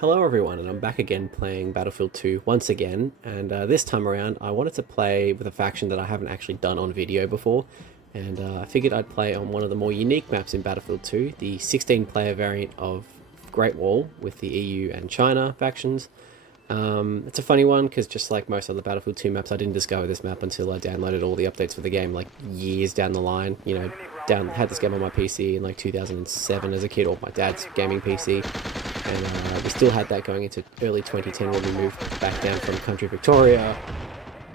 Hello everyone, and I'm back again playing Battlefield 2 once again, and this time around I wanted to play with a faction that I haven't actually done on video before, and I figured I'd play on one of the more unique maps in Battlefield 2, the 16 player variant of Great Wall with the EU and China factions. It's a funny one because just like most other Battlefield 2 maps, I didn't discover this map until I downloaded all the updates for the game like years down the line. Had this game on my PC in like 2007 as a kid, or my dad's gaming PC, and we still had that going into early 2010 when we moved back down from country Victoria.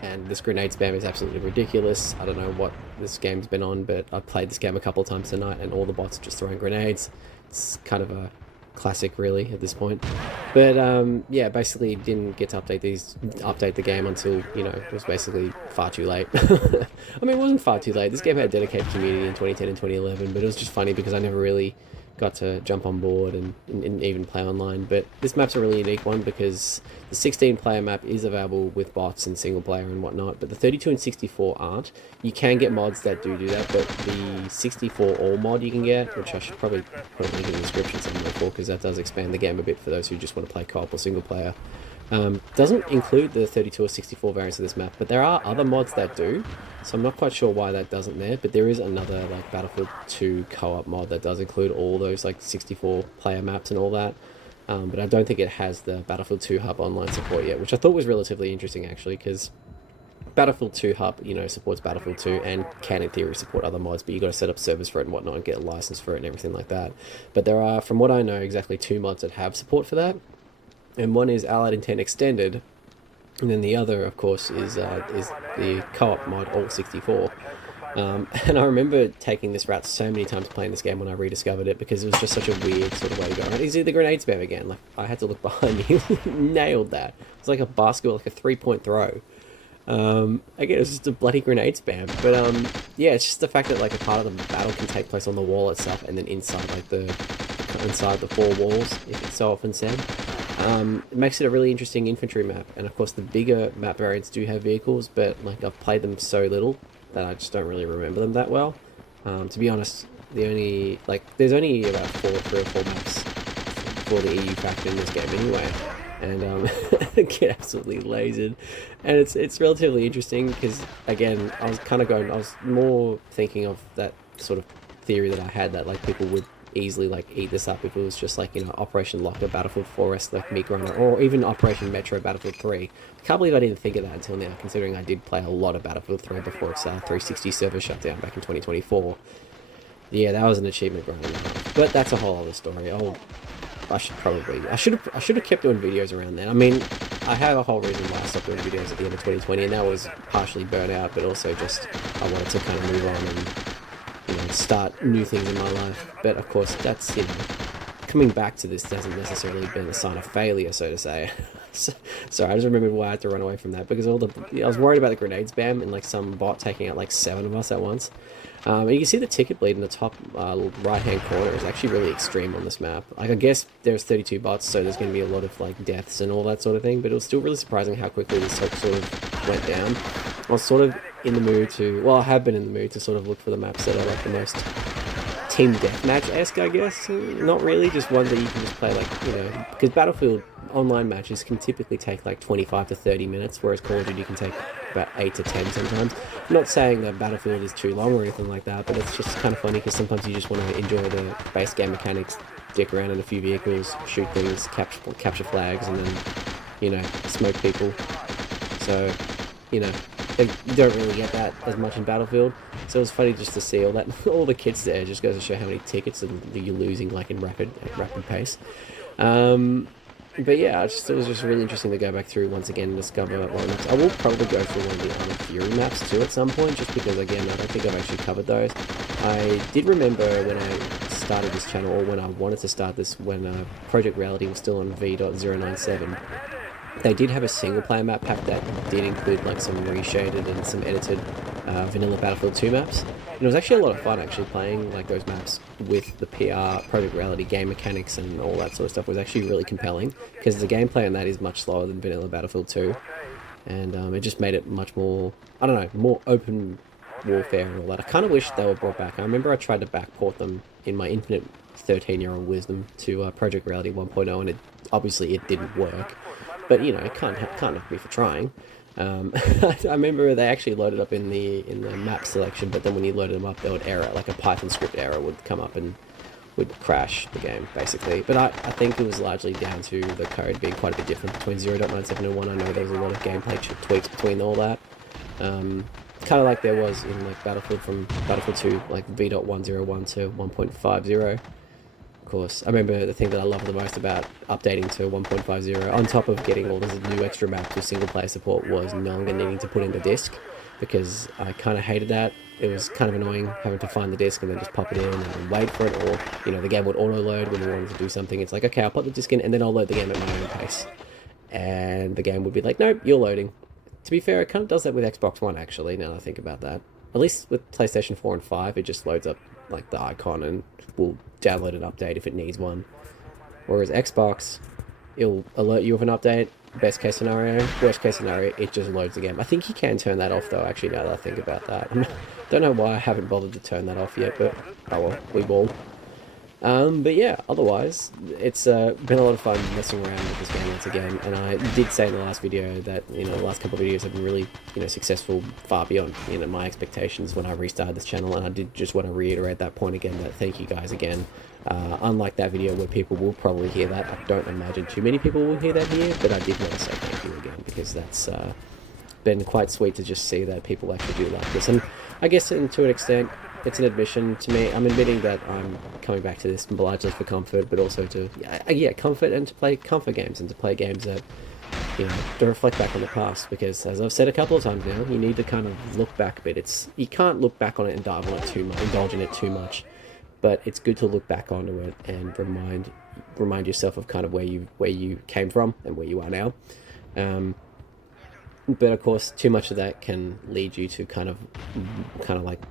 And this grenade spam is absolutely ridiculous. I don't know what this game's been on, but I've played this game a couple of times tonight, and all the bots are just throwing grenades. It's kind of a classic, really, at this point. But yeah, basically didn't get to update the game until it was basically far too late. I mean, it wasn't far too late. This game had a dedicated community in 2010 and 2011, but it was just funny because I never really got to jump on board and even play online. But this map's a really unique one because the 16 player map is available with bots and single player and whatnot, but the 32 and 64 aren't. You can get mods that do that, but the 64 all mod you can get, which I should probably put a link in the description somewhere for, because that does expand the game a bit for those who just want to play co-op or single player. Doesn't include the 32 or 64 variants of this map, but there are other mods that do, so I'm not quite sure why that doesn't there, but there is another like Battlefield 2 co-op mod that does include all those like 64 player maps and all that, but I don't think it has the Battlefield 2 hub online support yet, which I thought was relatively interesting actually, because Battlefield 2 hub, supports Battlefield 2 and can in theory support other mods, but you got to set up servers for it and whatnot and get a license for it and everything like that. But there are, from what I know, exactly two mods that have support for that, and one is Allied Intent Extended, and then the other, of course, is the co-op mod All 64. And I remember taking this route so many times playing this game when I rediscovered it, because it was just such a weird sort of way to go. Is it the grenade spam again? Like, I had to look behind me. Nailed that. It's like a basketball, like a 3-point throw. Again, it was just a bloody grenade spam. But yeah, it's just the fact that like a part of the battle can take place on the wall itself, and then inside the four walls, if it's so often said. It makes it a really interesting infantry map, and of course the bigger map variants do have vehicles, but like I've played them so little that I just don't really remember them that well. To be honest, there's only about three or four maps for the EU faction in this game anyway, and get absolutely lasered. And it's relatively interesting because again, I was more thinking of that sort of theory that I had, that like people would easily like eat this up if it was just like Operation Locker, Battlefield 4S, like Meat Grinder, or even Operation Metro, Battlefield 3. I can't believe I didn't think of that until now, considering I did play a lot of Battlefield 3 before its 360 server shut down back in 2024. Yeah, that was an achievement grind and a half. But that's a whole other story. I should have kept doing videos around then. I mean, I have a whole reason why I stopped doing videos at the end of 2020, and that was partially burnout, but also just I wanted to kind of move on and start new things in my life. But of course, that's coming back to this hasn't necessarily been a sign of failure, so to say. Sorry, I just remembered why I had to run away from that, because I was worried about the grenade spam and like some bot taking out like 7 of us at once. And you can see the ticket bleed in the top right hand corner is actually really extreme on this map. Like, I guess there's 32 bots, so there's going to be a lot of like deaths and all that sort of thing, but it was still really surprising how quickly this sort of went down. I was sort of in the mood I have been in the mood to sort of look for the maps that are like the most team deathmatch-esque, I guess. Not really, just ones that you can just play like, because Battlefield online matches can typically take like 25 to 30 minutes, whereas Call of Duty can take about 8 to 10 sometimes. I'm not saying that Battlefield is too long or anything like that, but it's just kind of funny because sometimes you just want to enjoy the base game mechanics, dick around in a few vehicles, shoot things, capture flags, and then, smoke people. So, you don't really get that as much in Battlefield. So it was funny just to see all that, all the kits there. Just goes to show how many tickets you're losing, like in rapid pace. But yeah, it was just really interesting to go back through once again and discover what maps. I will probably go through one of the Armored Fury maps too at some point, just because again, I don't think I've actually covered those. I did remember when I started this channel, or when I wanted to start this, when Project Reality was still on V.097. They did have a single player map pack that did include like some reshaded and some edited vanilla Battlefield 2 maps. And it was actually a lot of fun actually playing like those maps with the PR Project Reality game mechanics and all that sort of stuff. Was actually really compelling, because the gameplay on that is much slower than vanilla Battlefield 2. And it just made it much more, I don't know, more open warfare and all that. I kind of wish they were brought back. I remember I tried to backport them in my infinite 13-year-old wisdom to Project Reality 1.0, and obviously it didn't work, but you know, can't knock me for trying. I remember they actually loaded up in the map selection, but then when you loaded them up, they would error, like a Python script error would come up and would crash the game, basically. But I think it was largely down to the code being quite a bit different between 0.97 and 1. I know there was a lot of gameplay tweaks between all that. Kind of like there was in like Battlefield from Battlefield 2, like V.101 to 1.50. Of course, I remember the thing that I loved the most about updating to 1.50, on top of getting all this new extra maps with single player support, was no longer needing to put in the disc, because I kind of hated that. It was kind of annoying having to find the disc and then just pop it in and then wait for it, or, you know, the game would auto-load when you wanted to do something. It's like, okay, I'll put the disc in and then I'll load the game at my own pace. And the game would be like, nope, you're loading. To be fair, it kind of does that with Xbox One, actually, now that I think about that. At least with PlayStation 4 and 5, it just loads up, like, the icon and will download an update if it needs one. Whereas Xbox, it'll alert you of an update, best case scenario. Worst case scenario, it just loads the game. I think you can turn that off, though, actually, now that I think about that. Don't know why I haven't bothered to turn that off yet, but oh well, we will. But yeah, otherwise, it's been a lot of fun messing around with this game once again, and I did say in the last video that, you know, the last couple of videos have been really, you know, successful, far beyond, you know, my expectations when I restarted this channel, and I did just want to reiterate that point again, that thank you guys again. Unlike that video where people will probably hear that, I don't imagine too many people will hear that here, but I did want to say thank you again, because that's been quite sweet to just see that people actually do like this, and I guess to an extent, it's an admission to me. I'm admitting that I'm coming back to this largely for comfort, but also to, yeah, comfort, and to play comfort games, and to play games that, you know, to reflect back on the past, because as I've said a couple of times now, you need to kind of look back a bit. You can't look back on it and dive on it too much, indulge in it too much, but it's good to look back onto it and remind yourself of kind of where you came from and where you are now. But of course, too much of that can lead you to kind of like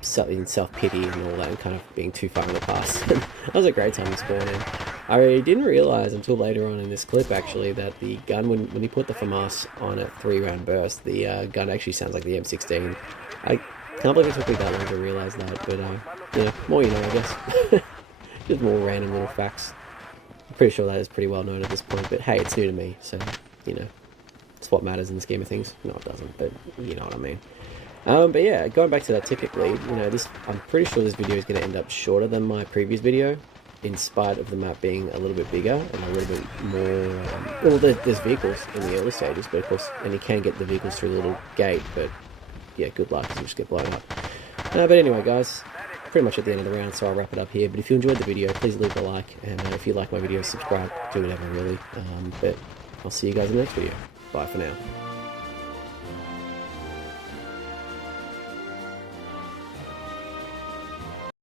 self-pity and all that, and kind of being too far in the past. That was a great time to spawn in. I didn't realise until later on in this clip, actually, that the gun, when you put the FAMAS on a 3-round burst, the gun actually sounds like the M16. I can't believe it took me that long to realise that, but yeah, more you know, I guess. Just more random little facts. I'm pretty sure that is pretty well known at this point, but hey, it's new to me, so, you know, it's what matters in the scheme of things. No, it doesn't, but you know what I mean. But yeah, going back to that ticket lead, you know, I'm pretty sure this video is going to end up shorter than my previous video, in spite of the map being a little bit bigger and a little bit more, well, there's vehicles in the early stages, but of course, and you can get the vehicles through the little gate, but yeah, good luck, because you just get blown up. But anyway, guys, pretty much at the end of the round, so I'll wrap it up here. But if you enjoyed the video, please leave a like, and if you like my videos, subscribe, do whatever, really. But I'll see you guys in the next video. Bye for now.